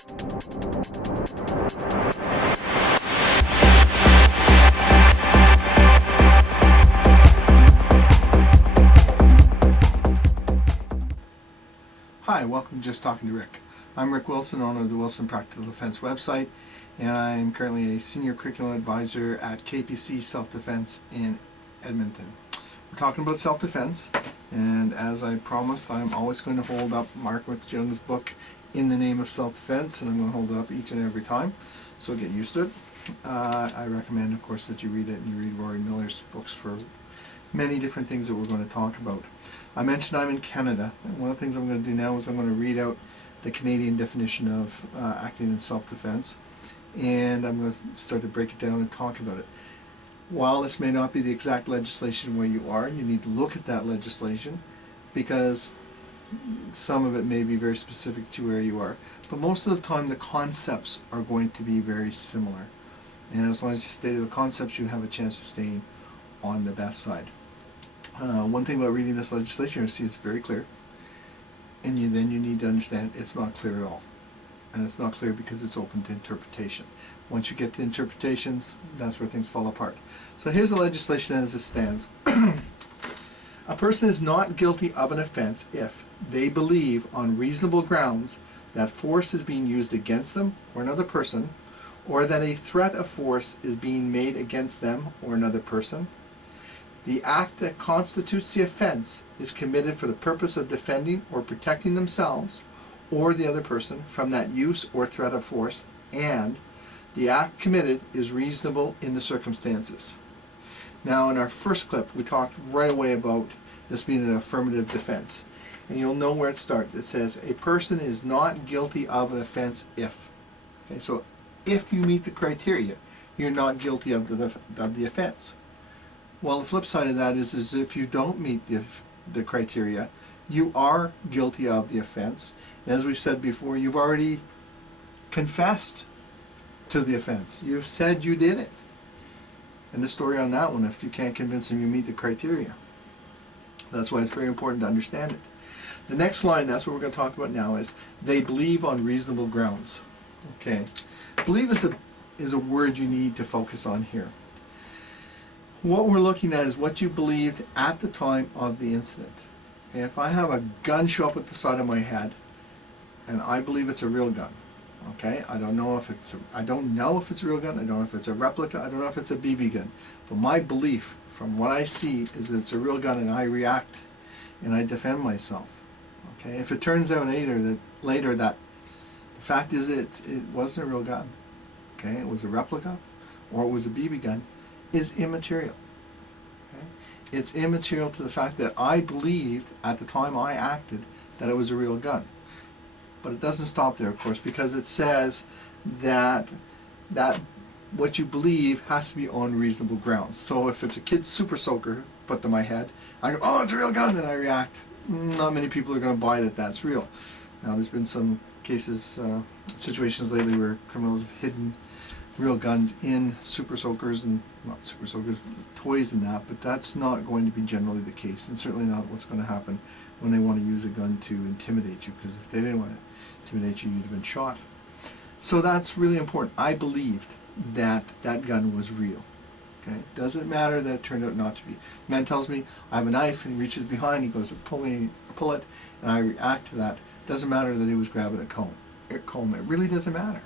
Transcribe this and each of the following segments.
Hi, welcome to Just Talking to Rick. I'm Rick Wilson, owner of the Wilson Practical Defense website, and I'm currently a senior curriculum advisor at KPC Self-Defense in Edmonton. We're talking about self-defense, and as I promised, I'm always going to hold up Mark McJones' book, In the Name of Self-Defense, and I'm going to hold it up each and every time, so get used to it. I recommend, of course, that you read it, and you read Rory Miller's books for many different things that we're going to talk about. I mentioned I'm in Canada, and one of the things I'm going to do now is I'm going to read out the Canadian definition of acting in self-defense, and I'm going to start to break it down and talk about it. While this may not be the exact legislation where you are, you need to look at that legislation because some of it may be very specific to where you are, but most of the time the concepts are going to be very similar, and as long as you stay to the concepts, you have a chance of staying on the best side. One thing about reading this legislation, you see it's very clear, and then you need to understand it's not clear at all. And it's not clear because it's open to interpretation. Once you get to interpretations, that's where things fall apart. So here's the legislation as it stands. A person is not guilty of an offense if they believe on reasonable grounds that force is being used against them or another person, or that a threat of force is being made against them or another person. The act that constitutes the offense is committed for the purpose of defending or protecting themselves or the other person from that use or threat of force, and the act committed is reasonable in the circumstances. Now, in our first clip, we talked right away about this being an affirmative defense. And you'll know where it starts. It says, a person is not guilty of an offense if. Okay, so if you meet the criteria, you're not guilty of the offense. Well, the flip side of that is if you don't meet the criteria, you are guilty of the offense. And as we said before, you've already confessed to the offense. You've said you did it. And the story on that one, if you can't convince them you meet the criteria. That's why it's very important to understand it. The next line, that's what we're going to talk about now, is they believe on reasonable grounds. Okay. Believe is a word you need to focus on here. What we're looking at is what you believed at the time of the incident. Okay, if I have a gun show up at the side of my head, and I believe it's a real gun, okay, I don't know if it's a real gun, I don't know if it's a replica, I don't know if it's a BB gun, but my belief from what I see is that it's a real gun, and I react and I defend myself. Okay, if it turns out later that the fact is it wasn't a real gun, okay, it was a replica or it was a BB gun, is immaterial. Okay? It's immaterial to the fact that I believed at the time I acted that it was a real gun. But it doesn't stop there, of course, because it says that what you believe has to be on reasonable grounds. So if it's a kid's super soaker put to my head, I go, oh, it's a real gun, and I react. Not many people are going to buy that that's real. Now, there's been some cases, situations lately where criminals have hidden real guns in super soakers, and not super soakers, toys and that, but that's not going to be generally the case, and certainly not what's going to happen when they want to use a gun to intimidate you, because if they didn't want to intimidate you, you'd have been shot. So that's really important. I believed that that gun was real. Okay, doesn't matter that it turned out not to be. Man tells me I have a knife, and he reaches behind, he goes to pull it, and I react to that. Doesn't matter that he was grabbing a comb. It really doesn't matter.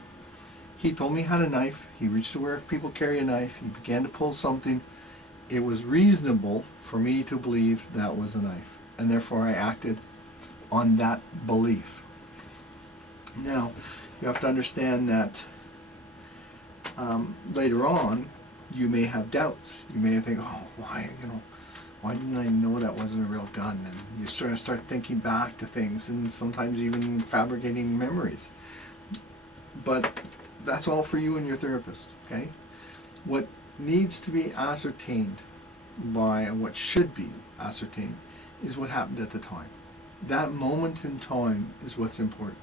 He told me he had a knife. He reached to where people carry a knife. He began to pull something. It was reasonable for me to believe that was a knife, and therefore I acted on that belief. Now, you have to understand that later on, you may have doubts. You may think, oh, why didn't I know that wasn't a real gun? And you sort of start thinking back to things, and sometimes even fabricating memories. But that's all for you and your therapist, okay? What needs to be ascertained and what should be ascertained is what happened at the time. That moment in time is what's important.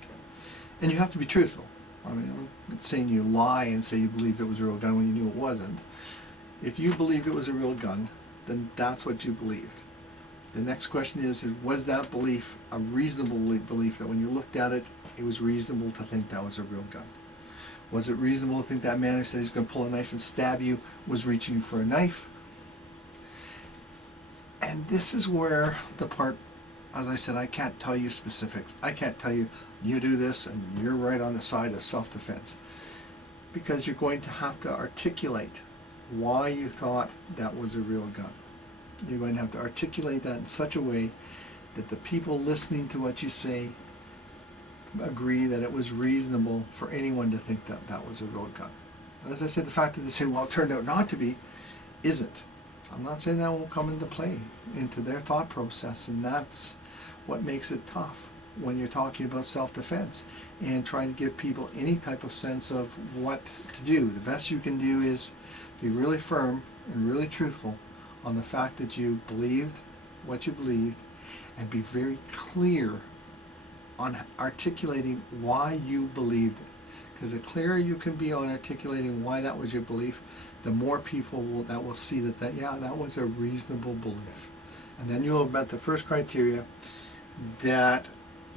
And you have to be truthful. I mean, I'm not saying you lie and say you believed it was a real gun when you knew it wasn't. If you believed it was a real gun, then that's what you believed. The next question is was that belief a reasonable belief that when you looked at it, it was reasonable to think that was a real gun? Was it reasonable to think that man who said he's going to pull a knife and stab you was reaching for a knife? And this is where the part, as I said, I can't tell you specifics. I can't tell you, you do this and you're right on the side of self-defense. Because you're going to have to articulate why you thought that was a real gun. You're going to have to articulate that in such a way that the people listening to what you say agree that it was reasonable for anyone to think that that was a real gun. And as I said, the fact that they say, well, it turned out not to be, isn't. I'm not saying that won't come into play, into their thought process, and that's what makes it tough when you're talking about self-defense and trying to give people any type of sense of what to do. The best you can do is be really firm and really truthful on the fact that you believed what you believed, and be very clear on articulating why you believed it. Because the clearer you can be on articulating why that was your belief, the more people will see that yeah, that was a reasonable belief. And then you'll have met the first criteria, that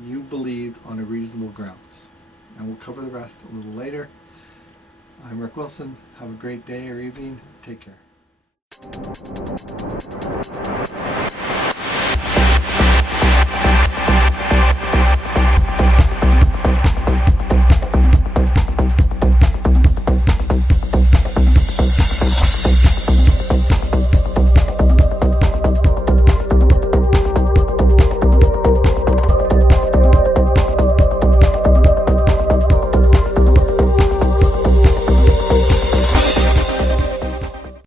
you believed on a reasonable grounds. And we'll cover the rest a little later. I'm Rick Wilson. Have a great day or evening. Take care.